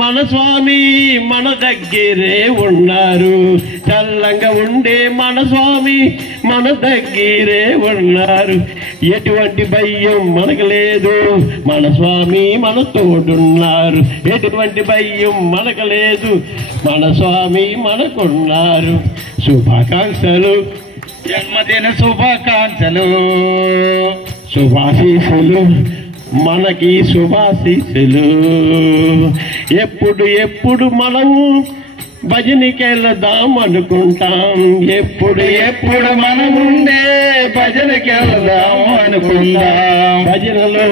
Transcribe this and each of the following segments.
మన స్వామి మన దగ్గరే ఉన్నారు, చల్లంగా ఉండే మన స్వామి మన దగ్గరే ఉన్నారు. ఎటువంటి భయం మనకు లేదు, మన స్వామి మన తోడున్నారు. ఎటువంటి భయం మనకు లేదు, మన స్వామి మనకున్నారు. శుభాకాంక్షలు, జన్మదిన శుభాకాంక్షలు, శుభాశీస్సులు, మనకి శుభాశీస్సులు. ఎప్పుడు ఎప్పుడు మనము భజనకి వెళ్దాం అనుకుంటాం, ఎప్పుడు ఎప్పుడు మనముండే భజనకి వెళ్దాం అనుకుంటాం. భజనలో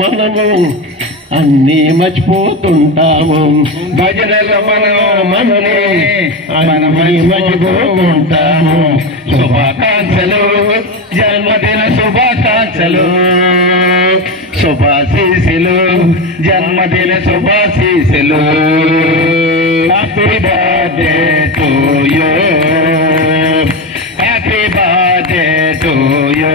మనము అన్నీ మర్చిపోతుంటాము, భజనలో మనము మర్చిపోతుంటాము. శుభాకాంక్షలు, జన్మదిన శుభాకాంక్షలు, శుభాశీస్సులు, జన్మదిన శుభాశీస్సులు. Happy birthday to you, happy birthday to you,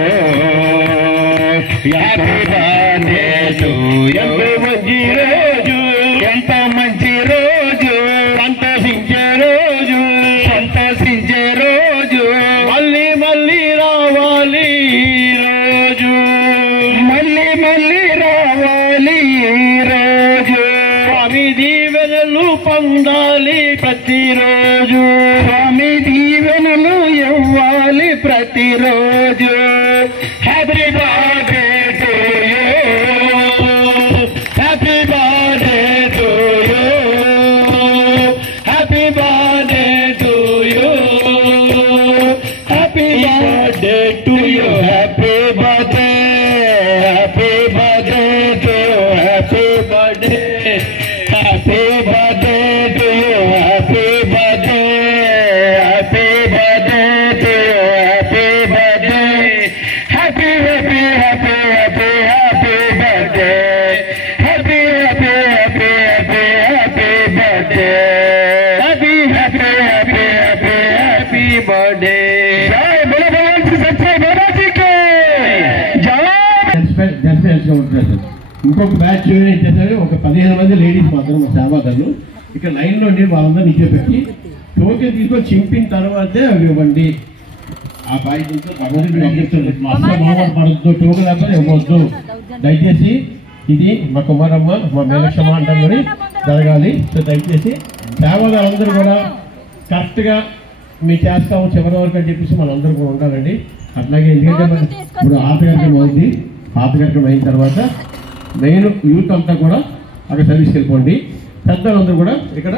happy birthday to you. మంచి రోజు, ఎంత మంచి రోజు, సంతోషించే రోజు, సంతోషించే రోజు. మళ్ళీ మళ్ళీ రావాలి రోజు, మళ్ళీ మళ్ళీ రావాలి రోజు. స్వామి దీవెనలు పొందాలి ప్రతిరోజు, స్వామి దీవెనలు ఇవ్వాలి ప్రతిరోజు. Happy birthday to you, happy birthday to you, happy birthday to you, happy birthday to you. Happy birthday, happy birthday to you, happy birthday, happy birthday to you, happy birthday, happy birthday to you, happy birthday, happy happy happy happy happy birthday, happy happy happy happy happy birthday, happy happy happy happy happy birthday. జై బోలో భగవాన్ సత్య బాబాజీకి జై. ఉంటుంది. ఇంకొక batch ఏంటంటే ఒక 15 మంది ladies మాత్రం మా సేవాదారులు ఇక్కడ లైన్లో ఉండి వాళ్ళందరూ నిజే పెట్టి టోకెన్ తీసుకొని చింపిన తర్వాతే అవి ఇవ్వండి. ఆ బాధ్యతతో భగవంతుడు అభ్యర్థులు మామూలు పడుతూ టోకెన్ లేకపోతే ఇవ్వద్దు. దయచేసి ఇది మా కుమారమ్మ మా మేలక్షమ అంటామని జరగాలి. సో దయచేసి సేవాదారులందరూ కూడా కరెక్ట్గా మీ చేస్తాము చివరి వరకు అని చెప్పేసి మనందరూ కూడా ఉండాలండి. అట్లాగే ఎందుకంటే ఇప్పుడు ఆటగారికం అయింది, ఆటగారికం అయిన తర్వాత మెయిన్ యూత్ అంతా కూడా అక్కడ సర్వీస్కి వెళ్ళిపోండి. పెద్దలందరూ కూడా ఇక్కడ